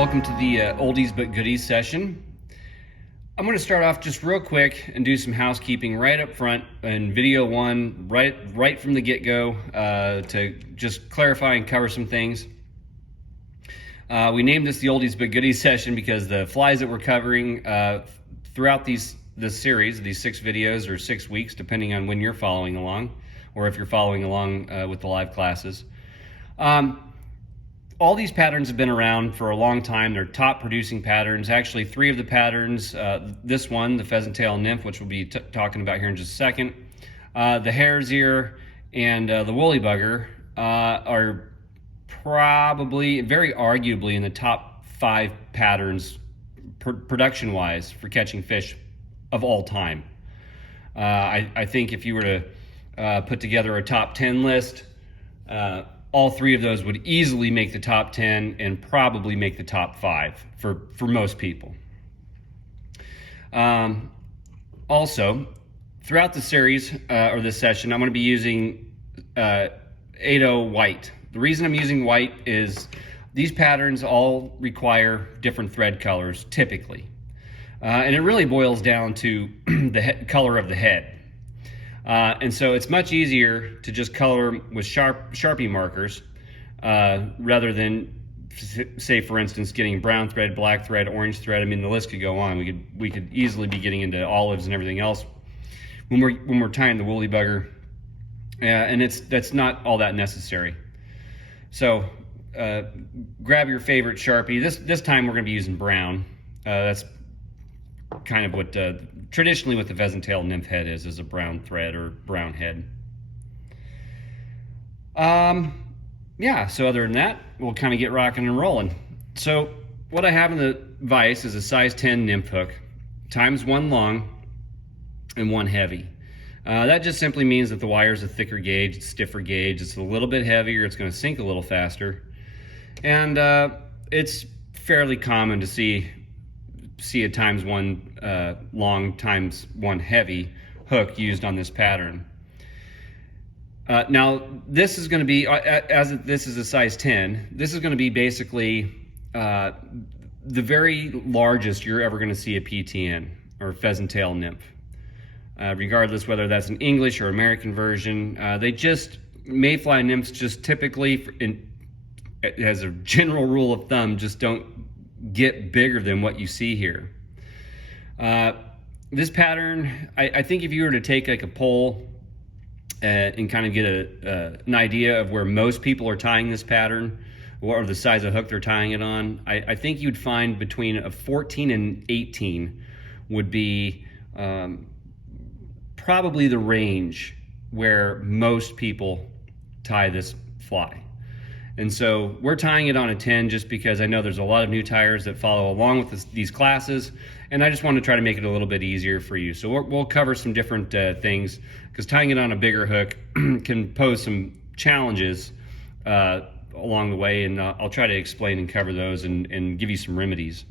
welcome to the Oldies but Goodies session. I'm going to start off just real quick and do some housekeeping right up front in video one, right from the get-go, to just clarify and cover some things. We named this the Oldies but Goodies session because the flies that we're covering throughout this series, these 6 videos or 6 weeks, depending on when you're following along, or if you're following along with the live classes. All these patterns have been around for a long time. They're top producing patterns. Actually, 3 of the patterns, this one, the Pheasant Tail Nymph, which we'll be talking about here in just a second, the Hare's Ear, and the Woolly Bugger are probably, very arguably, in the top 5 patterns production-wise for catching fish of all time. I think if you were to put together a top 10 list, all 3 of those would easily make the top 10 and probably make the top 5 for most people. Also, throughout the series or this session, I'm going to be using 8.0 white. The reason I'm using white is these patterns all require different thread colors typically. And it really boils down to the color of the head. And so it's much easier to just color with Sharpie markers rather than, say, for instance, getting brown thread, black thread, orange thread. I mean, the list could go on. We could easily be getting into olives and everything else when we're tying the woolly bugger, and that's not all that necessary. So grab your favorite Sharpie. This time we're going to be using brown. That's kind of what traditionally what the pheasant tail nymph head is a brown thread or brown head. Yeah, so other than that, we'll kind of get rocking and rolling. So what I have in the vise is a size 10 nymph hook times 1 long and 1 heavy. That just simply means that the wire is a thicker gauge, it's stiffer gauge, it's a little bit heavier, it's going to sink a little faster, and it's fairly common to see a times 1 long times 1 heavy hook used on this pattern. Now this is going to be, this is a size 10, this is going to be basically the very largest you're ever going to see a PTN, or pheasant tail nymph. Regardless whether that's an English or American version, mayfly nymphs just typically, as a general rule of thumb, just don't get bigger than what you see here. This pattern, I think if you were to take like a poll and kind of get an idea of where most people are tying this pattern, or the size of hook they're tying it on, I think you'd find between a 14 and 18 would be probably the range where most people tie this fly. And so we're tying it on a 10 just because I know there's a lot of new tyers that follow along with these classes, and I just want to try to make it a little bit easier for you. So we'll cover some different things, because tying it on a bigger hook can pose some challenges along the way, and I'll try to explain and cover those and give you some remedies.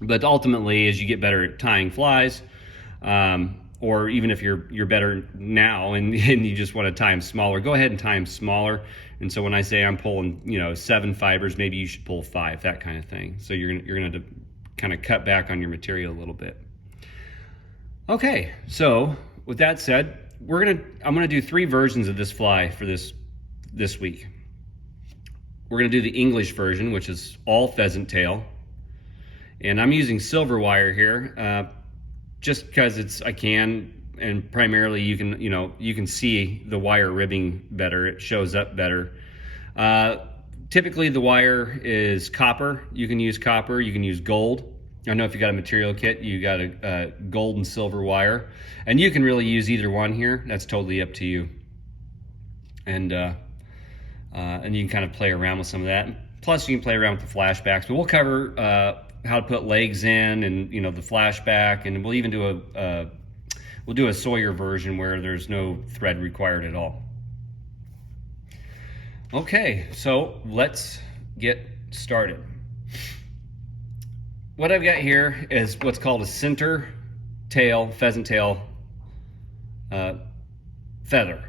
But ultimately, as you get better at tying flies, or even if you're better now and you just want to tie them smaller, go ahead and tie them smaller. And so when I say I'm pulling, 7 fibers, maybe you should pull 5, that kind of thing. So you're going to kind of cut back on your material a little bit. Okay, so with that said, I'm going to do 3 versions of this fly for this week. We're going to do the English version, which is all pheasant tail, and I'm using silver wire here. Just because I can, and primarily you can see the wire ribbing better. It shows up better. Typically the wire is copper. You can use copper, you can use gold. I know if you got a material kit, you got a gold and silver wire, and you can really use either one here. That's totally up to you. And you can kind of play around with some of that. Plus you can play around with the flashbacks, but we'll cover how to put legs in, and the flashback, and we'll even do we'll do a Sawyer version where there's no thread required at all. Okay, so let's get started. What I've got here is what's called a center tail, pheasant tail feather,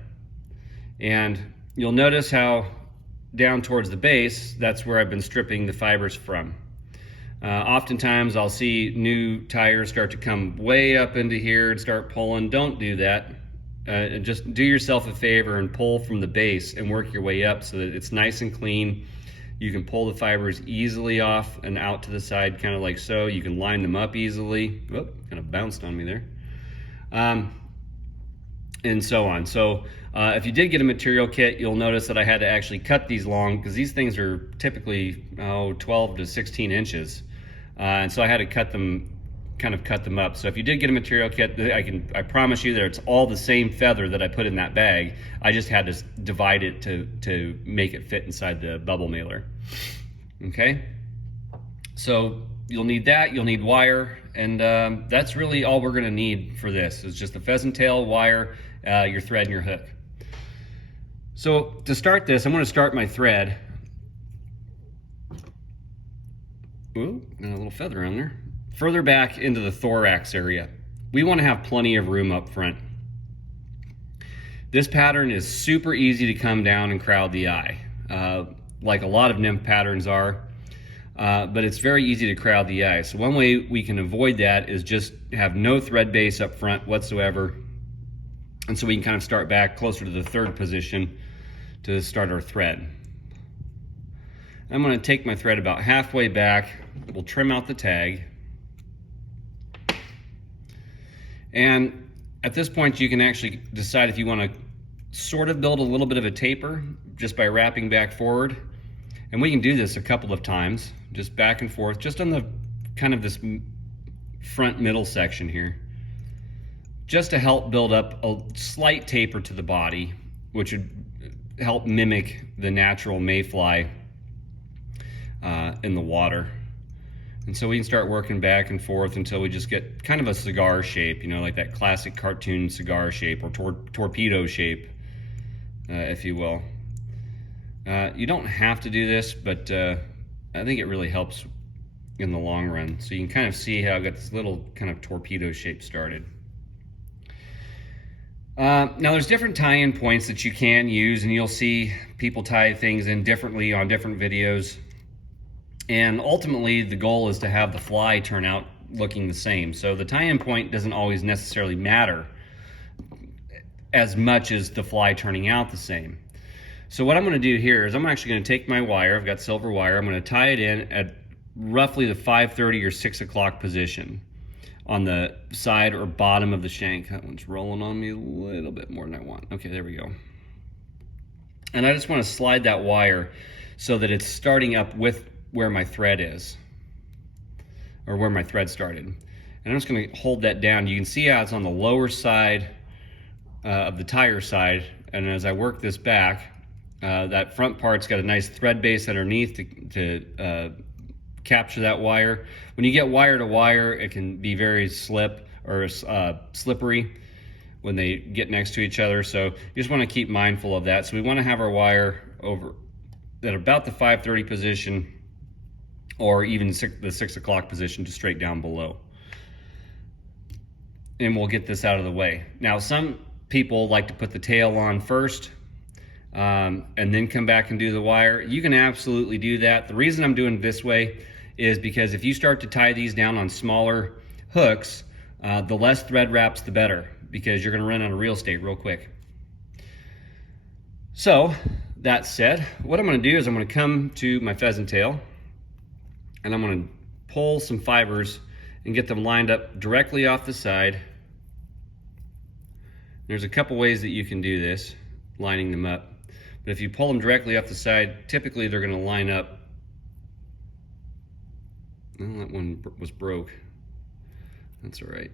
and you'll notice how down towards the base, that's where I've been stripping the fibers from. Oftentimes I'll see new tires start to come way up into here and start pulling. Don't do that. Just do yourself a favor and pull from the base and work your way up so that it's nice and clean. You can pull the fibers easily off and out to the side, kind of like so. You can line them up easily. Whoop, kind of bounced on me there. And so on. So if you did get a material kit, you'll notice that I had to actually cut these long, because these things are typically 12 to 16 inches. And so I had to cut them up. So if you did get a material kit, I promise you that it's all the same feather that I put in that bag. I just had to divide it to make it fit inside the bubble mailer. Okay, so you'll need that, you'll need wire, and that's really all we're gonna need for this. Is just the pheasant tail, wire, your thread, and your hook. So to start this, I'm gonna start my thread. Ooh, got a little feather on there. Further back into the thorax area. We want to have plenty of room up front. This pattern is super easy to come down and crowd the eye, like a lot of nymph patterns are, but it's very easy to crowd the eye. So one way we can avoid that is just have no thread base up front whatsoever, and so we can kind of start back closer to the third position to start our thread. I'm going to take my thread about halfway back. We'll trim out the tag. And at this point, you can actually decide if you want to sort of build a little bit of a taper just by wrapping back forward. And we can do this a couple of times, just back and forth, just on the kind of this front middle section here, just to help build up a slight taper to the body, which would help mimic the natural mayfly in the water. And so we can start working back and forth until we just get kind of a cigar shape, you know, like that classic cartoon cigar shape, or torpedo shape, if you will. You don't have to do this, but I think it really helps in the long run. So you can kind of see how I got this little kind of torpedo shape started. Now there's different tie-in points that you can use, and you'll see people tie things in differently on different videos. And ultimately, the goal is to have the fly turn out looking the same. So the tie-in point doesn't always necessarily matter as much as the fly turning out the same. So what I'm going to do here is I'm actually going to take my wire. I've got silver wire. I'm going to tie it in at roughly the 5:30 or 6 o'clock position on the side or bottom of the shank. That one's rolling on me a little bit more than I want. Okay, there we go. And I just want to slide that wire so that it's starting up with where my thread is, or where my thread started. And I'm just going to hold that down. You can see how it's on the lower side of the tire side, and as I work this back, that front part's got a nice thread base underneath to capture that wire. When you get wire to wire, it can be very slippery when they get next to each other, so you just want to keep mindful of that. So we want to have our wire over at about the 5:30 position, or even the 6 o'clock position, just straight down below. And we'll get this out of the way. Now, some people like to put the tail on first and then come back and do the wire. You can absolutely do that. The reason I'm doing it this way is because if you start to tie these down on smaller hooks, the less thread wraps, the better, because you're going to run out of real estate real quick. So, that said, what I'm going to do is I'm going to come to my pheasant tail, and I'm going to pull some fibers and get them lined up directly off the side. There's a couple ways that you can do this, lining them up. But if you pull them directly off the side, typically they're going to line up. Well, that one was broke. That's all right.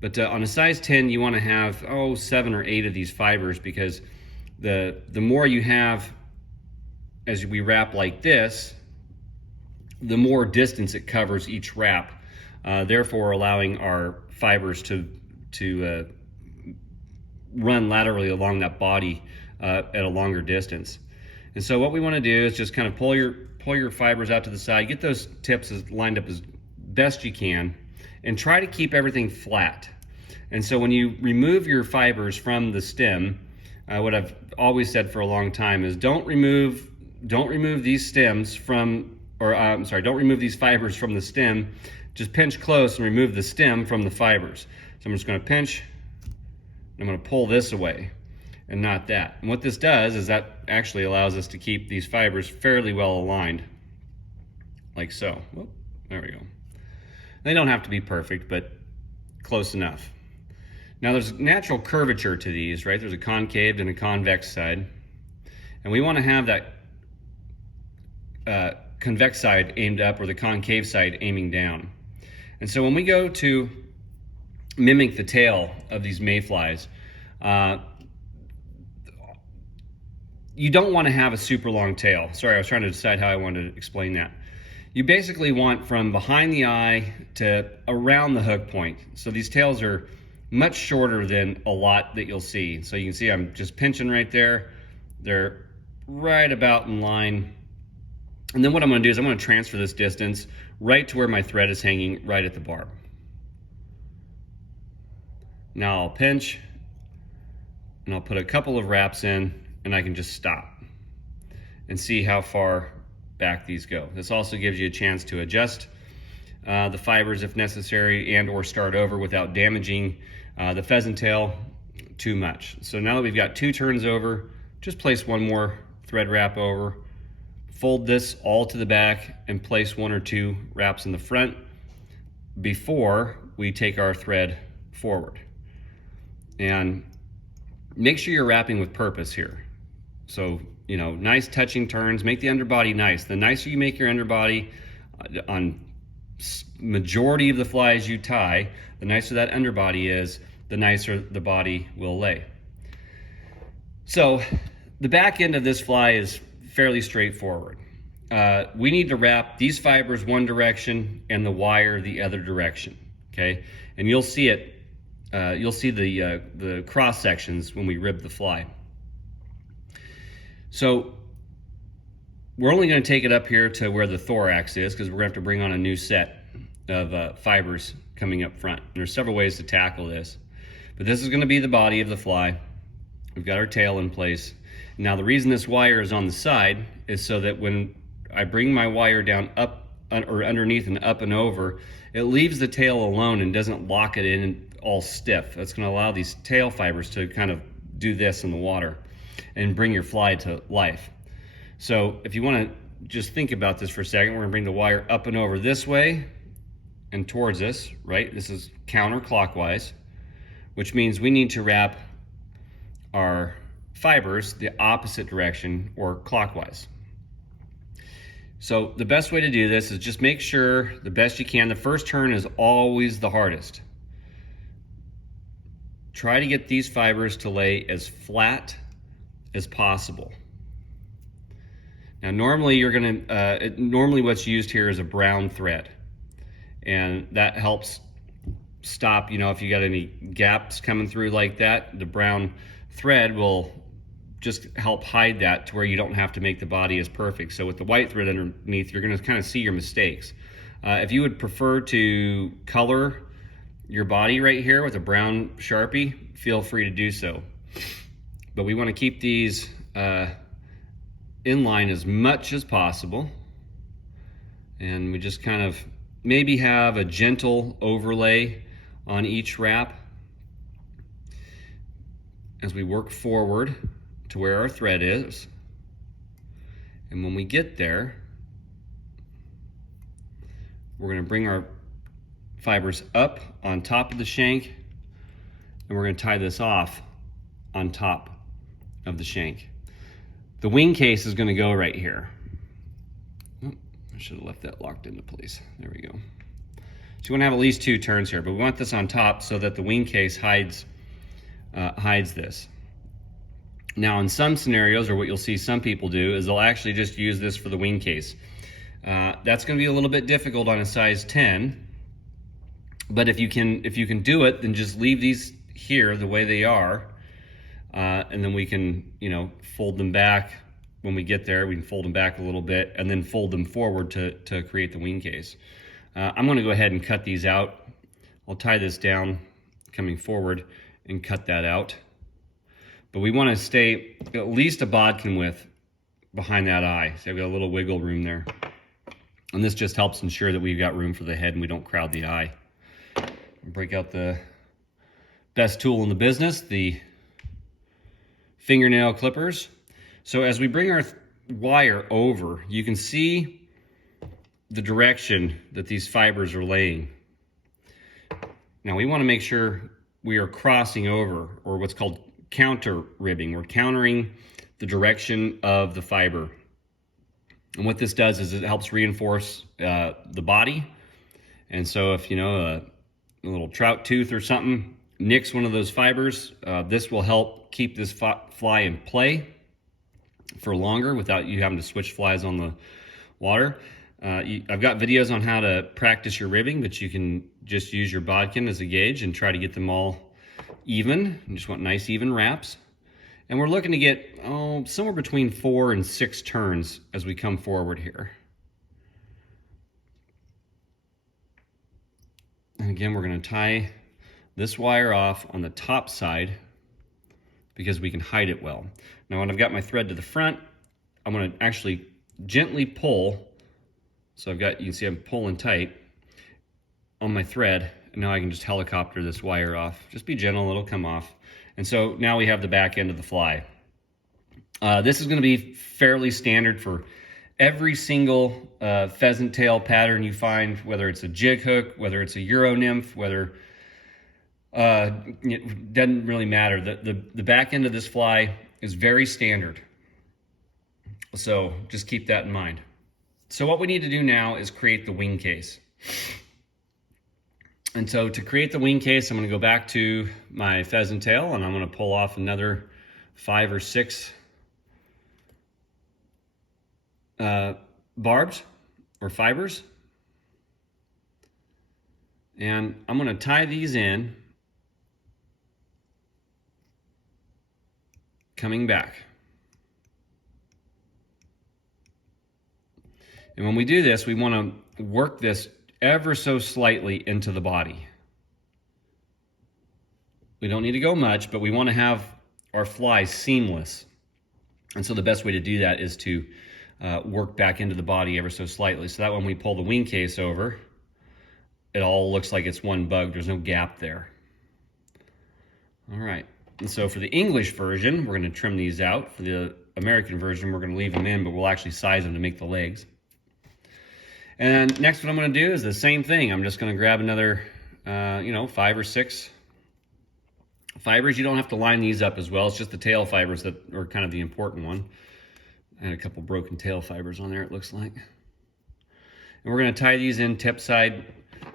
But on a size 10, you want to have 7 or 8 of these fibers, because the more you have as we wrap like this, the more distance it covers each wrap, therefore allowing our fibers to run laterally along that body at a longer distance. And so what we want to do is just kind of pull your fibers out to the side, get those tips lined up as best you can, and try to keep everything flat. And so when you remove your fibers from the stem, what I've always said for a long time is don't remove these stems from or I'm sorry, don't remove these fibers from the stem. Just pinch close and remove the stem from the fibers. So I'm just going to pinch, and I'm going to pull this away and not that. And what this does is that actually allows us to keep these fibers fairly well aligned, like so. Whoop, there we go. They don't have to be perfect, but close enough. Now there's natural curvature to these, right? There's a concave and a convex side. And we want to have that convex side aimed up, or the concave side aiming down. And so when we go to mimic the tail of these mayflies, you don't want to have a super long tail. Sorry, I was trying to decide how I wanted to explain that. You basically want from behind the eye to around the hook point. So these tails are much shorter than a lot that you'll see. So you can see I'm just pinching right there. They're right about in line. And then what I'm going to do is I'm going to transfer this distance right to where my thread is hanging right at the barb. Now I'll pinch, and I'll put a couple of wraps in, and I can just stop and see how far back these go. This also gives you a chance to adjust the fibers if necessary, and or start over without damaging the pheasant tail too much. So now that we've got 2 turns over, just place 1 more thread wrap over, fold this all to the back, and place 1 or 2 wraps in the front before we take our thread forward. And make sure you're wrapping with purpose here. So, you know, nice touching turns, make the underbody nice. The nicer you make your underbody on majority of the flies you tie, the nicer that underbody is, the nicer the body will lay. So the back end of this fly is fairly straightforward. We need to wrap these fibers one direction and the wire the other direction, okay? And you'll see it, you'll see the cross sections when we rib the fly. So we're only going to take it up here to where the thorax is, because we're going to have to bring on a new set of fibers coming up front. There's several ways to tackle this, but this is going to be the body of the fly. We've got our tail in place. Now the reason this wire is on the side is so that when I bring my wire down up or underneath and up and over, it leaves the tail alone and doesn't lock it in all stiff. That's going to allow these tail fibers to kind of do this in the water and bring your fly to life. So if you want to just think about this for a second, we're going to bring the wire up and over this way and towards us, right? This is counterclockwise, which means we need to wrap our fibers the opposite direction, or clockwise. So the best way to do this is just make sure the best you can. The first turn is always the hardest. Try to get these fibers to lay as flat as possible. Now normally you're gonna, normally what's used here is a brown thread, and that helps stop, you know, if you got any gaps coming through like that, the brown thread will just help hide that to where you don't have to make the body as perfect. So with the white thread underneath, you're gonna kind of see your mistakes. If you would prefer to color your body right here with a brown Sharpie, feel free to do so. But we want to keep these in line as much as possible. And we just kind of maybe have a gentle overlay on each wrap as we work forward to where our thread is. And when we get there, we're going to bring our fibers up on top of the shank, and we're going to tie this off on top of the shank. The wing case is going to go right here. Oh, I should have left that locked into place. There we go. So you want to have at least 2 turns here, but we want this on top so that the wing case hides this. Now in some scenarios, or what you'll see some people do, is they'll actually just use this for the wing case. That's going to be a little bit difficult on a size 10, but if you can do it, then just leave these here the way they are, and then we can, you know, fold them back when we get there. We can fold them back a little bit and then fold them forward to create the wing case. I'm going to go ahead and cut these out. I'll tie this down coming forward and cut that out. But we want to stay at least a bodkin width behind that eye. So I've got a little wiggle room there. And this just helps ensure that we've got room for the head and we don't crowd the eye. Break out the best tool in the business, the fingernail clippers. So as we bring our wire over, you can see the direction that these fibers are laying. Now we want to make sure we are crossing over, or what's called counter ribbing. We're countering the direction of the fiber. And what this does is it helps reinforce the body. And so if, you know, a little trout tooth or something nicks one of those fibers, this will help keep this fly in play for longer without you having to switch flies on the water. I've got videos on how to practice your ribbing, but you can just use your bodkin as a gauge and try to get them all even. You just want nice even wraps. And we're looking to get somewhere between 4 and 6 turns as we come forward here. And again, we're going to tie this wire off on the top side because we can hide it well. Now when I've got my thread to the front, I'm going to actually gently pull. So I've got, you can see I'm pulling tight on my thread. And now I can just helicopter this wire off. Just be gentle, it'll come off. And so now we have the back end of the fly. This is going to be fairly standard for every single pheasant tail pattern you find, whether it's a jig hook, whether it's a Euro nymph, whether it doesn't really matter. The back end of this fly is very standard. So just keep that in mind. So what we need to do now is create the wing case. And so to create the wing case, I'm going to go back to my pheasant tail and I'm going to pull off another 5 or 6 barbs or fibers. And I'm going to tie these in, coming back. And when we do this, we want to work this ever so slightly into the body. We don't need to go much, but we want to have our fly seamless. And so the best way to do that is to work back into the body ever so slightly. So that when we pull the wing case over, it all looks like it's one bug. There's no gap there. All right. And so for the English version, we're going to trim these out. For the American version, we're going to leave them in, but we'll actually size them to make the legs. And next what I'm going to do is the same thing. I'm just going to grab another, 5 or 6 fibers. You don't have to line these up as well. It's just the tail fibers that are kind of the important one. I had a couple broken tail fibers on there, it looks like. And we're going to tie these in tip side.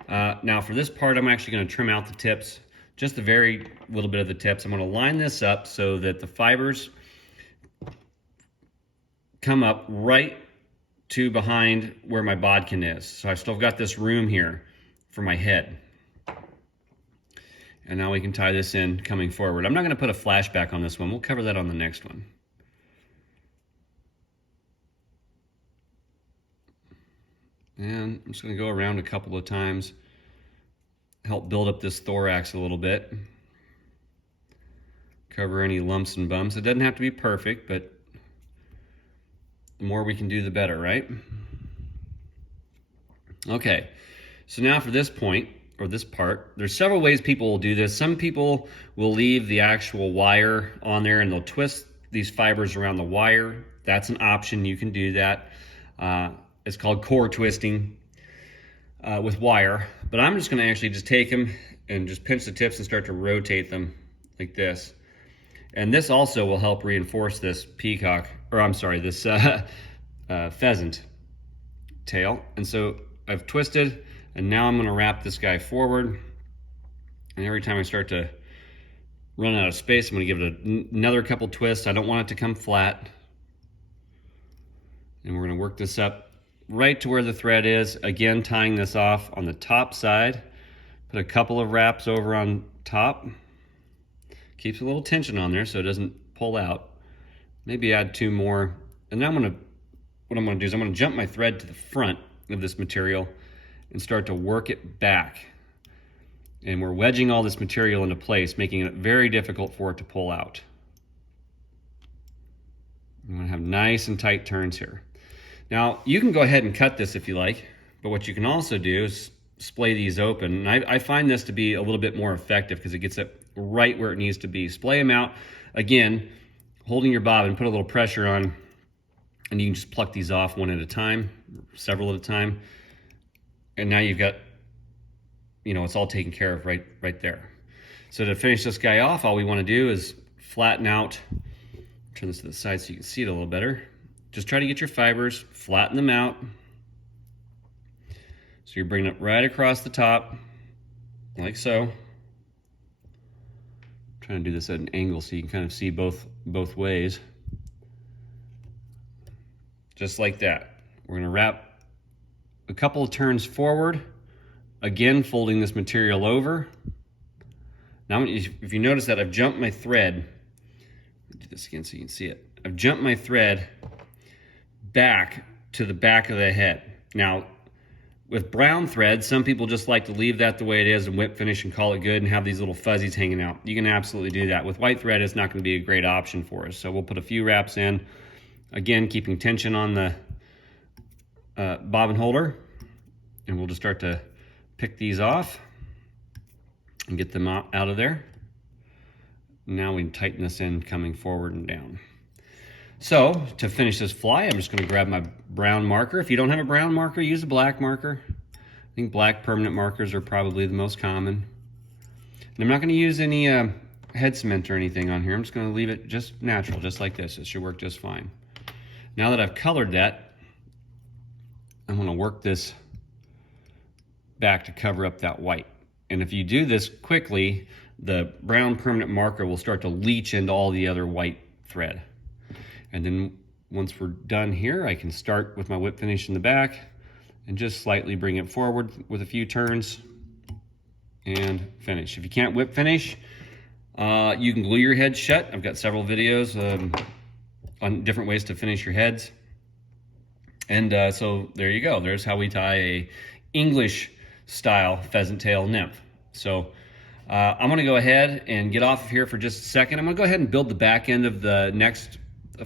Now for this part, I'm actually going to trim out the tips, just a very little bit of the tips. I'm going to line this up so that the fibers come up right to behind where my bodkin is. So I've still got this room here for my head. And now we can tie this in coming forward. I'm not going to put a flashback on this one. We'll cover that on the next one. And I'm just going to go around a couple of times, help build up this thorax a little bit. Cover any lumps and bumps. It doesn't have to be perfect, but the more we can do, the better, right? Okay, so now for this point, or this part, there's several ways people will do this. Some people will leave the actual wire on there and they'll twist these fibers around the wire. That's an option, you can do that. It's called core twisting with wire. But I'm just gonna actually just take them and just pinch the tips and start to rotate them like this. And this also will help reinforce this this pheasant tail. And so I've twisted, and now I'm gonna wrap this guy forward. And every time I start to run out of space, I'm gonna give it another couple twists. I don't want it to come flat. And we're gonna work this up right to where the thread is. Again, tying this off on the top side. Put a couple of wraps over on top. Keeps a little tension on there so it doesn't pull out. Maybe add 2 more. And now what I'm gonna do is I'm gonna jump my thread to the front of this material and start to work it back. And we're wedging all this material into place, making it very difficult for it to pull out. I'm gonna have nice and tight turns here. Now, you can go ahead and cut this if you like. But what you can also do is splay these open. And I find this to be a little bit more effective because it gets it right where it needs to be. Splay them out. Again, holding your bobbin, put a little pressure on, and you can just pluck these off one at a time, several at a time. And now you've got, you know, it's all taken care of right there. So to finish this guy off, all we want to do is flatten out. Turn this to the side so you can see it a little better. Just try to get your fibers, flatten them out. So you're bringing it right across the top, like so. I'm trying to do this at an angle so you can kind of see both ways. Just like that. We're going to wrap a couple of turns forward, again folding this material over. Now if you notice that I've jumped my thread, do this again so you can see it. I've jumped my thread back to the back of the head. Now with brown thread, some people just like to leave that the way it is and whip finish and call it good and have these little fuzzies hanging out. You can absolutely do that. With white thread, it's not going to be a great option for us. So we'll put a few wraps in. Again, keeping tension on the bobbin holder. And we'll just start to pick these off and get them out of there. Now we can tighten this in coming forward and down. So to finish this fly, I'm just going to grab my brown marker. If you don't have a brown marker, use a black marker. I think black permanent markers are probably the most common. And I'm not going to use any head cement or anything on here. I'm just going to leave it just natural, just like this. It should work just fine. Now that I've colored that, I'm going to work this back to cover up that white. And if you do this quickly, the brown permanent marker will start to leach into all the other white thread. And then once we're done here, I can start with my whip finish in the back and just slightly bring it forward with a few turns and finish. If you can't whip finish, you can glue your head shut. I've got several videos on different ways to finish your heads. And so there you go. There's how we tie a English style pheasant tail nymph. So I'm going to go ahead and get off of here for just a second. I'm going to go ahead and build the back end of the next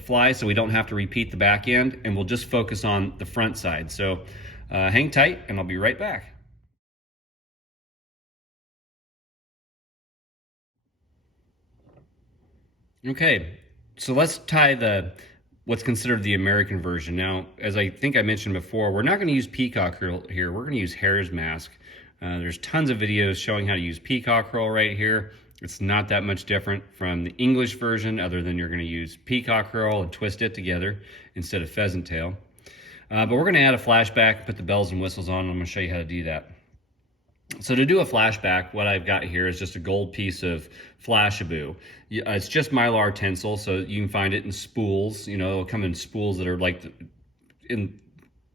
fly so we don't have to repeat the back end, and we'll just focus on the front side. So hang tight and I'll be right back. Okay, so let's tie what's considered the American version. Now, as I think I mentioned before, we're not going to use peacock herl here. We're going to use hare's mask. There's tons of videos showing how to use peacock herl right here. It's not that much different from the English version, other than you're going to use peacock herl and twist it together instead of pheasant tail. But we're going to add a flashback, put the bells and whistles on, and I'm going to show you how to do that. So to do a flashback, what I've got here is just a gold piece of Flashabou. It's just Mylar tinsel, so you can find it in spools. You know, it'll come in spools that are like in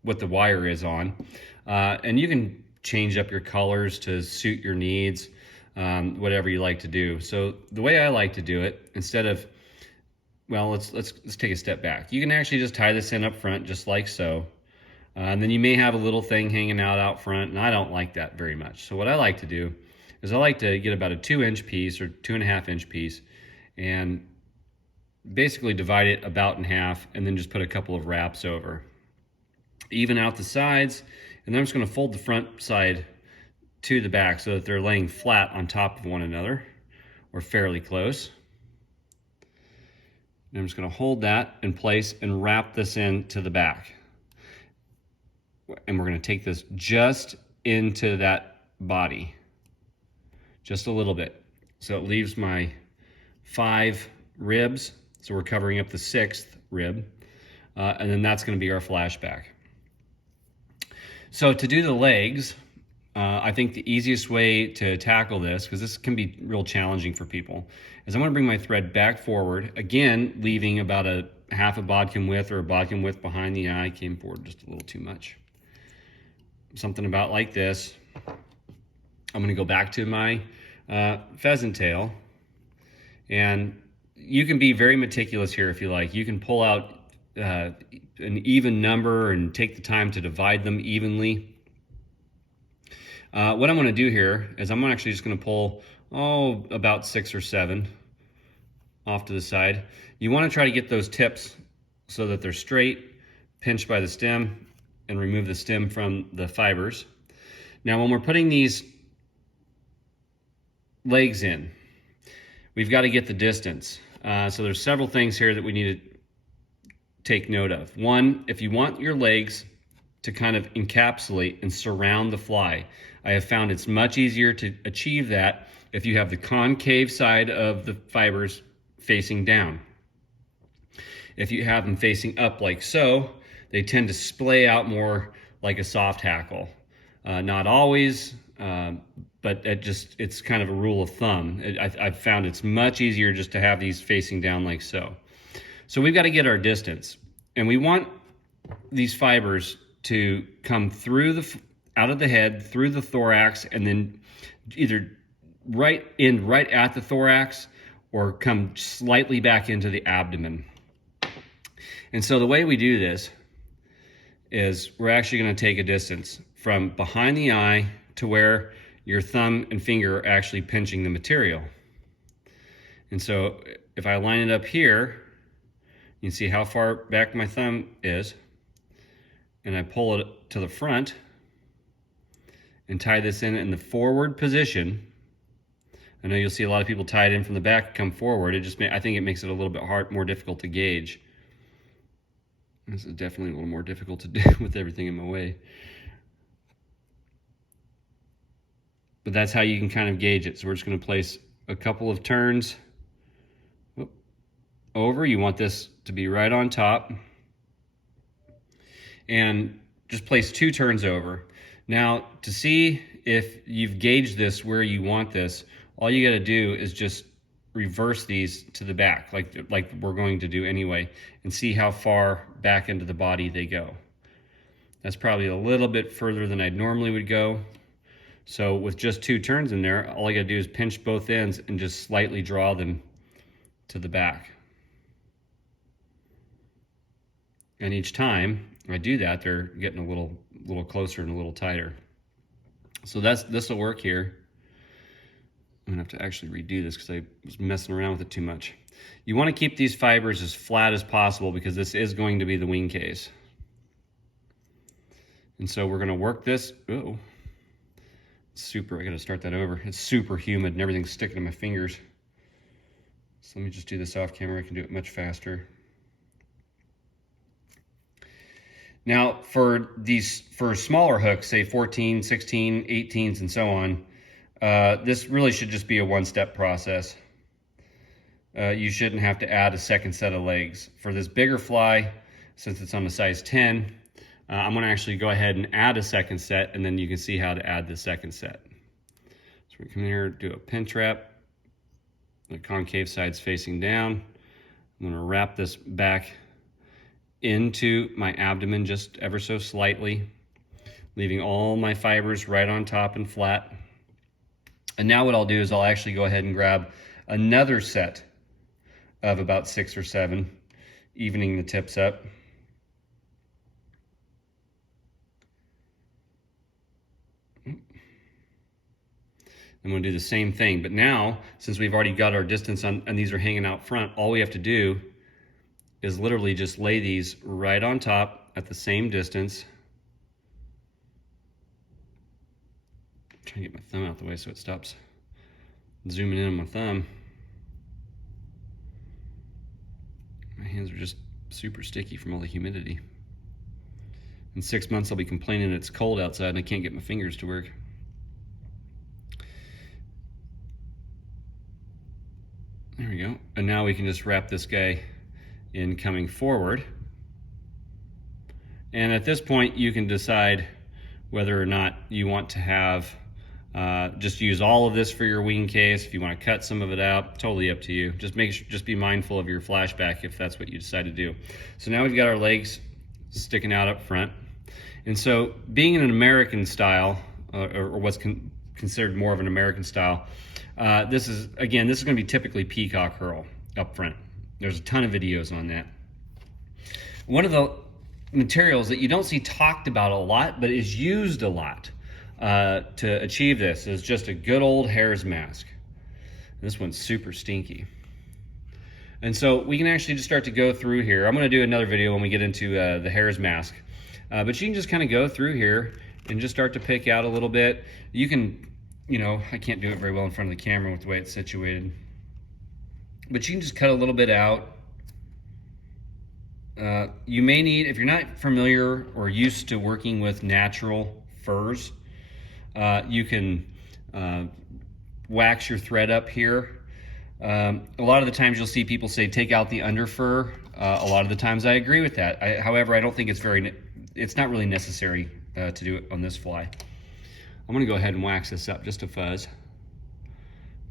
what the wire is on. And you can change up your colors to suit your needs, whatever you like to do. So the way I like to do it, instead of, well, let's take a step back. You can actually just tie this in up front, just like so. And then you may have a little thing hanging out front, and I don't like that very much. So what I like to do is I like to get about a 2-inch piece or 2.5-inch piece and basically divide it about in half, and then just put a couple of wraps over. Even out the sides, and then I'm just going to fold the front side to the back so that they're laying flat on top of one another, or fairly close. And I'm just going to hold that in place and wrap this into the back. And we're going to take this just into that body, just a little bit. So it leaves my 5 ribs. So we're covering up the 6th rib. And then that's going to be our flashback. So to do the legs, I think the easiest way to tackle this, because this can be real challenging for people, is I'm going to bring my thread back forward, again, leaving about a half a bodkin width or a bodkin width behind the eye. Came forward just a little too much. Something about like this. I'm going to go back to my pheasant tail, and you can be very meticulous here if you like. You can pull out an even number and take the time to divide them evenly. What I'm going to do here is I'm actually just going to pull about 6 or 7 off to the side. You want to try to get those tips so that they're straight, pinched by the stem, and remove the stem from the fibers. Now, when we're putting these legs in, we've got to get the distance. So there's several things here that we need to take note of. One, if you want your legs to kind of encapsulate and surround the fly, I have found it's much easier to achieve that if you have the concave side of the fibers facing down. If you have them facing up like so, they tend to splay out more like a soft hackle. Not always, but it's kind of a rule of thumb. I've found it's much easier just to have these facing down like so. So we've got to get our distance, and we want these fibers to come through out of the head, through the thorax, and then either right at the thorax or come slightly back into the abdomen. And so the way we do this is we're actually going to take a distance from behind the eye to where your thumb and finger are actually pinching the material. And so if I line it up here, you can see how far back my thumb is, and I pull it to the front and tie this in the forward position. I know you'll see a lot of people tie it in from the back, come forward. I think it makes it a little bit more difficult to gauge. This is definitely a little more difficult to do with everything in my way. But that's how you can kind of gauge it. So we're just going to place a couple of turns over. You want this to be right on top. And just place 2 turns over. Now, to see if you've gauged this where you want this, all you got to do is just reverse these to the back, like we're going to do anyway, and see how far back into the body they go. That's probably a little bit further than I normally would go. So with just 2 turns in there, all I got to do is pinch both ends and just slightly draw them to the back. And each time I do that, they're getting a little closer and a little tighter. So this will work here. I'm gonna have to actually redo this because I was messing around with it too much. You want to keep these fibers as flat as possible because this is going to be the wing case. And so we're gonna work this. Oh, super, I gotta start that over. It's super humid and everything's sticking to my fingers. So let me just do this off camera. I can do it much faster. Now for smaller hooks, say 14, 16, 18s, and so on, this really should just be a one-step process. You shouldn't have to add a second set of legs. For this bigger fly, since it's on a size 10, I'm gonna actually go ahead and add a second set, and then you can see how to add the second set. So we come in here, do a pinch wrap. The concave side's facing down. I'm gonna wrap this back into my abdomen just ever so slightly, leaving all my fibers right on top and flat. And now what I'll do is I'll actually go ahead and grab another set of about 6 or 7, evening the tips up. I'm going to do the same thing, but now, since we've already got our distance on, and these are hanging out front, all we have to do is literally just lay these right on top at the same distance. I'm trying to get my thumb out the way so it stops zooming in on my thumb. My hands are just super sticky from all the humidity. In 6 months I'll be complaining it's cold outside and I can't get my fingers to work. There we go. And now we can just wrap this guy in coming forward. And at this point you can decide whether or not you want to have just use all of this for your wing case. If you want to cut some of it out, totally up to you. Just be mindful of your flashback if that's what you decide to do. So now we've got our legs sticking out up front. And so being in an American style, or what's considered more of an American style, this is going to be typically peacock herl up front. There's a ton of videos on that. One of the materials that you don't see talked about a lot, but is used a lot to achieve this is just a good old hare's mask. This one's super stinky. And so we can actually just start to go through here. I'm going to do another video when we get into the hare's mask. But you can just kind of go through here and just start to pick out a little bit. You can, I can't do it very well in front of the camera with the way it's situated. But you can just cut a little bit out. You may need, if you're not familiar or used to working with natural furs, you can wax your thread up here. A lot of the times you'll see people say take out the under fur. A lot of the times I agree with that. However, I don't think it's not really necessary to do it on this fly. I'm gonna go ahead and wax this up just a fuzz.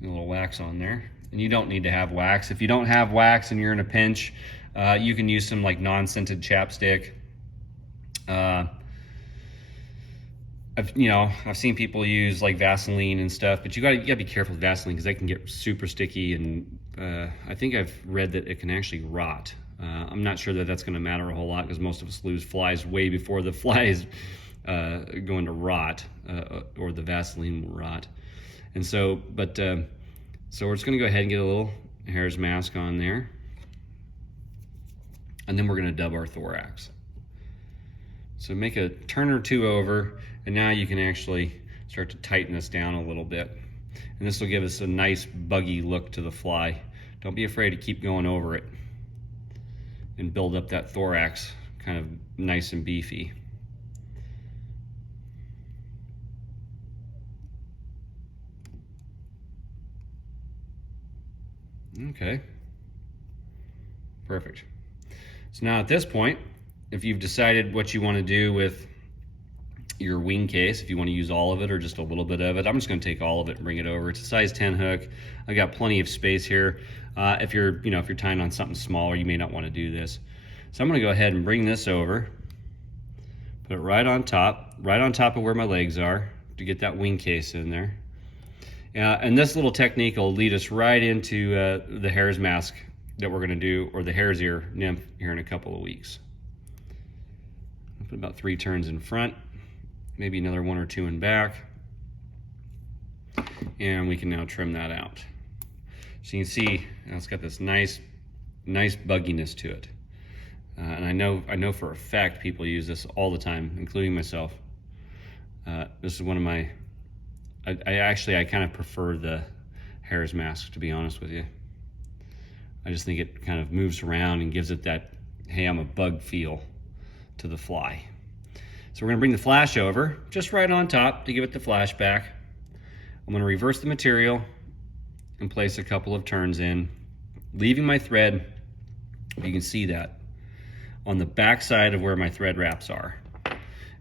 A little wax on there. And you don't need to have wax. If you don't have wax and you're in a pinch, you can use some like non-scented chapstick. I've seen people use like Vaseline and stuff, but you gotta be careful with Vaseline because they can get super sticky, and I think I've read that it can actually rot. I'm not sure that that's going to matter a whole lot because most of us lose flies way before the fly is going to rot, or the Vaseline will rot. And so, so we're just going to go ahead and get a little hare's mask on there, and then we're going to dub our thorax. So make a turn or two over, and now you can actually start to tighten this down a little bit. And this will give us a nice buggy look to the fly. Don't be afraid to keep going over it and build up that thorax kind of nice and beefy. Okay, perfect. So now at this point, if you've decided what you want to do with your wing case, if you want to use all of it or just a little bit of it, I'm just going to take all of it and bring it over. It's a size 10 hook. I got plenty of space here. If you're tying on something smaller, you may not want to do this. So I'm going to go ahead and bring this over, put it right on top of where my legs are to get that wing case in there. And this little technique will lead us right into the hare's mask that we're going to do, or the hare's ear nymph, here in a couple of weeks. I'll put about 3 turns in front, maybe another 1 or 2 in back, and we can now trim that out. So you can see it's got this nice bugginess to it. And I know for a fact people use this all the time, including myself. This is one of my, I kind of prefer the hare's mask, to be honest with you. I just think it kind of moves around and gives it that, hey, I'm a bug feel to the fly. So we're gonna bring the flash over just right on top to give it the flash back. I'm gonna reverse the material and place a couple of turns in, leaving my thread, you can see that, on the back side of where my thread wraps are.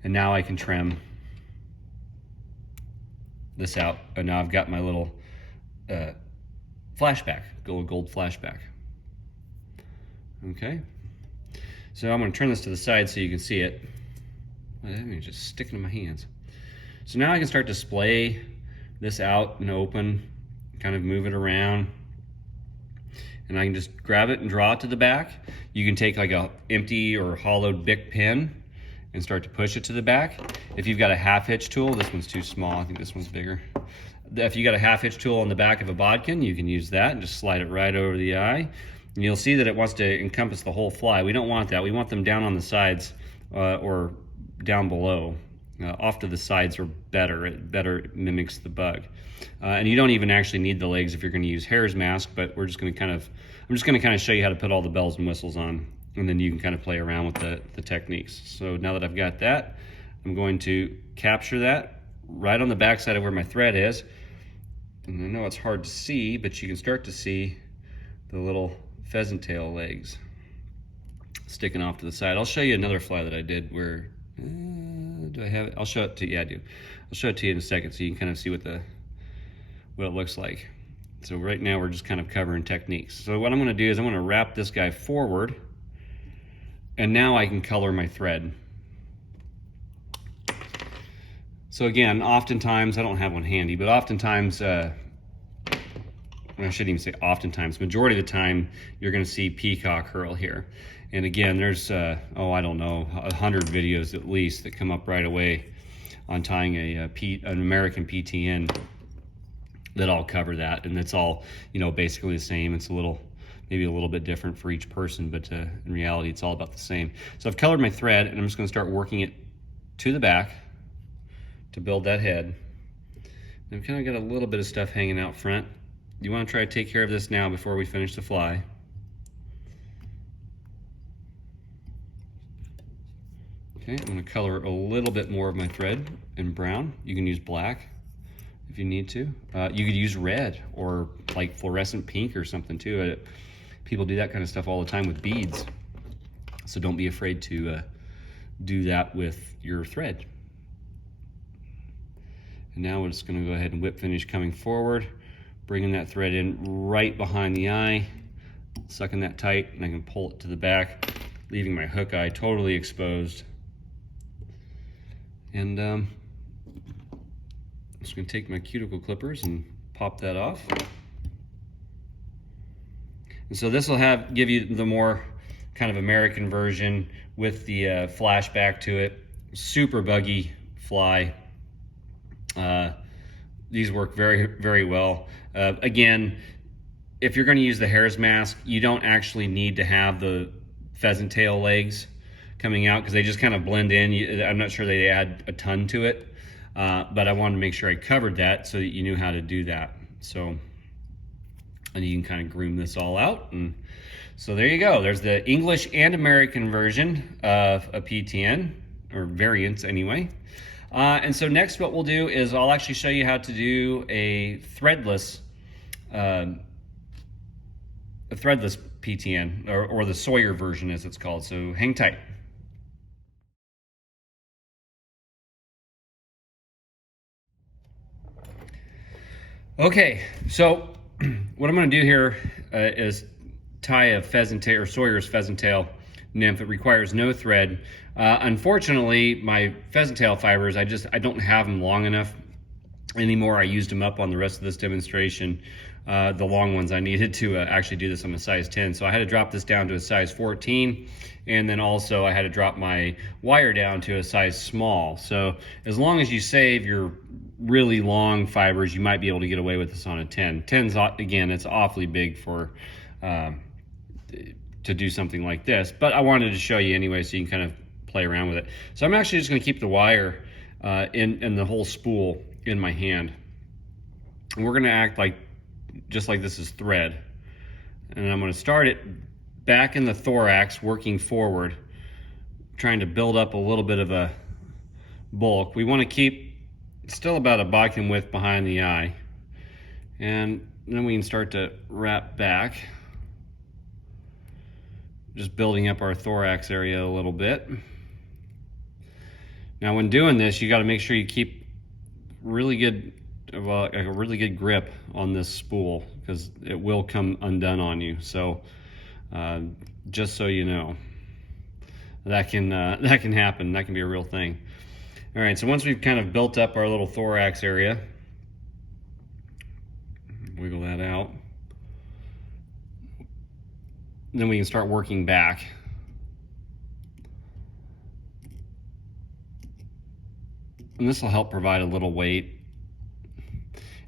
And now I can trim this out, and now I've got my little flashback, gold flashback. Okay, so I'm going to turn this to the side so you can see it. It's just sticking to my hands. So now I can start to splay this out and open, kind of move it around, and I can just grab it and draw it to the back. You can take like a empty or hollowed Bic pen and start to push it to the back. If you've got a half hitch tool, this one's too small, I think this one's bigger. If you got a half hitch tool on the back of a bodkin, you can use that and just slide it right over the eye. And you'll see that it wants to encompass the whole fly. We don't want that. We want them down on the sides or down below. Off to the sides are better. It better mimics the bug. And you don't even actually need the legs if you're going to use hare's mask, but I'm just going to kind of show you how to put all the bells and whistles on, and then you can kind of play around with the techniques. So now that I've got that, I'm going to capture that right on the back side of where my thread is. And I know it's hard to see, but you can start to see the little pheasant tail legs sticking off to the side. I'll show you another fly that I did where, do I have it? I'll show it to you, yeah, I do. I'll show it to you in a second so you can kind of see what it looks like. So right now we're just kind of covering techniques. So what I'm gonna do is I'm gonna wrap this guy forward, and now I can color my thread. So again, oftentimes, I don't have one handy, but oftentimes, I shouldn't even say oftentimes, majority of the time, you're gonna see peacock herl here. And again, there's, I don't know, 100 videos at least that come up right away on tying an American PTN that all cover that. And it's all, basically the same. It's a little, maybe a little bit different for each person, but in reality, it's all about the same. So I've colored my thread, and I'm just gonna start working it to the back to build that head. And I've kind of got a little bit of stuff hanging out front. You wanna try to take care of this now before we finish the fly. Okay, I'm gonna color a little bit more of my thread in brown. You can use black if you need to. You could use red or like fluorescent pink or something too. People do that kind of stuff all the time with beads. So don't be afraid to do that with your thread. And now we're just gonna go ahead and whip finish coming forward, bringing that thread in right behind the eye, sucking that tight, and I can pull it to the back, leaving my hook eye totally exposed. And I'm just gonna take my cuticle clippers and pop that off. And so this will give you the more kind of American version with the flashback to it. Super buggy fly. These work very, very well. Again, if you're gonna use the hare's mask, you don't actually need to have the pheasant tail legs coming out because they just kind of blend in. I'm not sure they add a ton to it, but I wanted to make sure I covered that so that you knew how to do that. So, and you can kind of groom this all out. And so there you go. There's the English and American version of a PTN, or variants anyway. And so next what we'll do is I'll actually show you how to do a threadless PTN, or the Sawyer version as it's called. So hang tight. Okay, so what I'm going to do here is tie a pheasant tail, or Sawyer's pheasant tail nymph. It requires no thread. Unfortunately, my pheasant tail fibers, I don't have them long enough anymore. I used them up on the rest of this demonstration. The long ones I needed to actually do this on a size 10, so I had to drop this down to a size 14, and then also I had to drop my wire down to a size small. So as long as you save your really long fibers, you might be able to get away with this on a 10. 10's, again, it's awfully big for to do something like this, but I wanted to show you anyway so you can kind of play around with it. So I'm actually just going to keep the wire in the whole spool in my hand, and we're going to act just like this is thread, and I'm going to start it back in the thorax, working forward, trying to build up a little bit of a bulk. We want to keep still about a bodkin width behind the eye, and then we can start to wrap back, just building up our thorax area a little bit. Now when doing this, you got to make sure you keep a really good grip on this spool, because it will come undone on you. So just so you know, that can happen. That can be a real thing. All right, so once we've kind of built up our little thorax area, wiggle that out, then we can start working back. And this will help provide a little weight.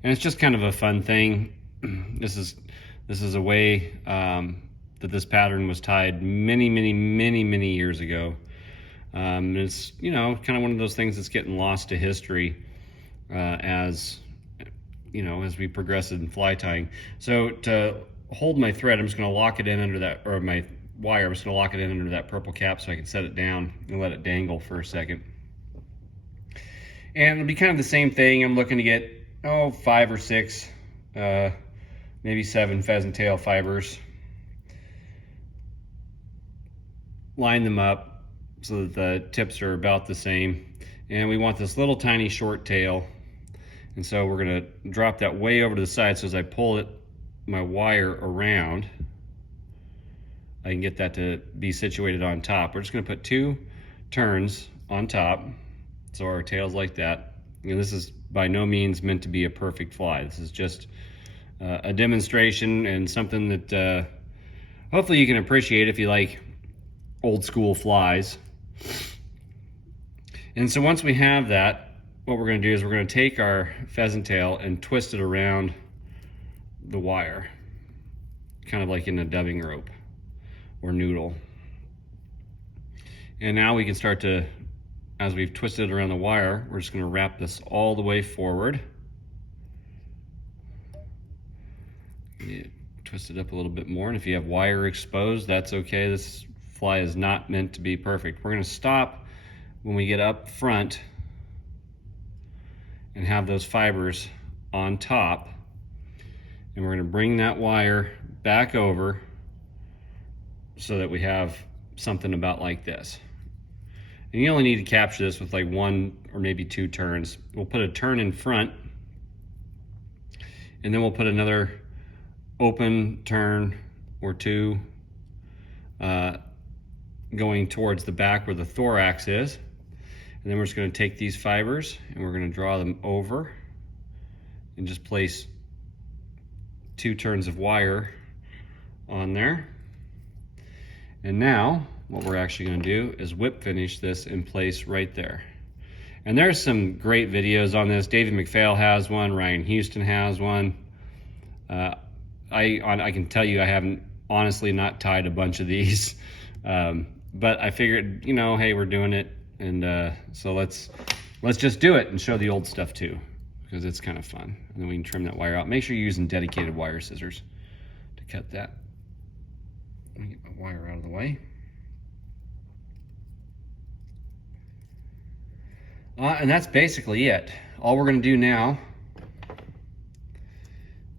And it's just kind of a fun thing. This is a way that this pattern was tied many years ago. It's, you know, kind of one of those things that's getting lost to history as we progress in fly tying. So to hold my thread, I'm just going to lock it in under that, or my wire, I'm just going to lock it in under that purple cap so I can set it down and let it dangle for a second. And it'll be kind of the same thing. I'm looking to get 5 or 6, maybe 7 pheasant tail fibers. Line them up so that the tips are about the same, and we want this little tiny short tail, and so we're going to drop that way over to the side, so as I pull my wire around, I can get that to be situated on top. We're just going to put 2 turns on top, so our tail's like that. And this is by no means meant to be a perfect fly. This is just a demonstration and something that hopefully you can appreciate if you like old school flies. And so once we have that, what we're going to do is we're going to take our pheasant tail and twist it around the wire. kind of like in a dubbing rope or noodle. And now we can start to, as we've twisted it around the wire, we're just going to wrap this all the way forward. Twist it up a little bit more, and if you have wire exposed, that's okay. This fly is not meant to be perfect. We're going to stop when we get up front and have those fibers on top, and we're going to bring that wire back over so that we have something about like this. And you only need to capture this with like 1 or maybe 2 turns. We'll put a turn in front, and then we'll put another open turn or 2 going towards the back where the thorax is. And then we're just going to take these fibers and we're going to draw them over and just place 2 turns of wire on there. And now what we're actually going to do is whip finish this in place right there. And there's some great videos on this. David McPhail has one, Ryan Houston has one. I can tell you I haven't honestly not tied a bunch of these, but I figured, you know, hey, we're doing it, and so let's just do it and show the old stuff too, because it's kind of fun. And then we can trim that wire out. Make sure you're using dedicated wire scissors to cut that. Let me get my wire out of the way. And that's basically it. All we're going to do now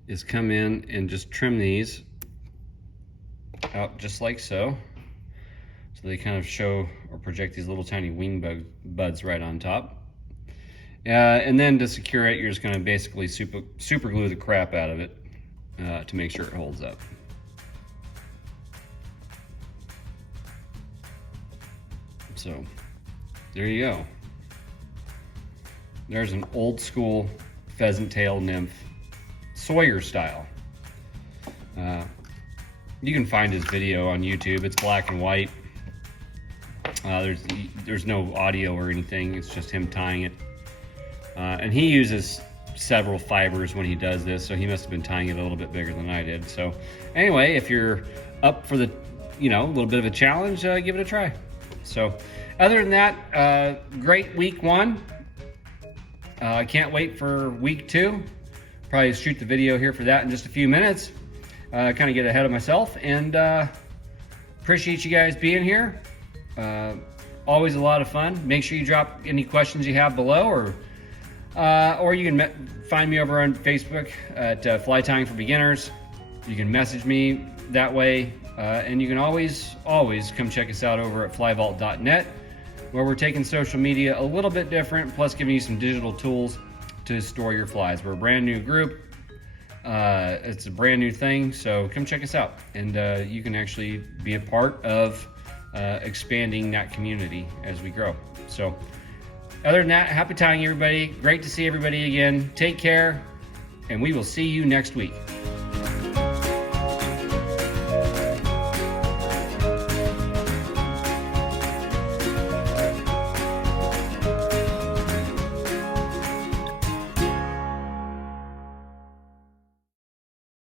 is come in and just trim these out just like so. So they kind of show or project these little tiny wing buds right on top. And then to secure it, you're just going to basically super glue the crap out of it to make sure it holds up. So there you go. There's an old school pheasant tail nymph, Sawyer style. You can find his video on YouTube. It's black and white. There's no audio or anything. It's just him tying it. And he uses several fibers when he does this, so he must have been tying it a little bit bigger than I did. So anyway, if you're up for the, you know, a little bit of a challenge, give it a try. So other than that, great week 1. I can't wait for week 2. Probably shoot the video here for that in just a few minutes. Kind of get ahead of myself, and appreciate you guys being here. Always a lot of fun. Make sure you drop any questions you have below, or you can find me over on Facebook at Fly Tying for Beginners. You can message me that way, and you can always come check us out over at flyvault.net, where we're taking social media a little bit different, plus giving you some digital tools to store your flies. We're a brand new group. It's a brand new thing, so come check us out, and you can actually be a part of expanding that community as we grow. So other than that, happy tying, everybody. Great to see everybody again. Take care, and we will see you next week.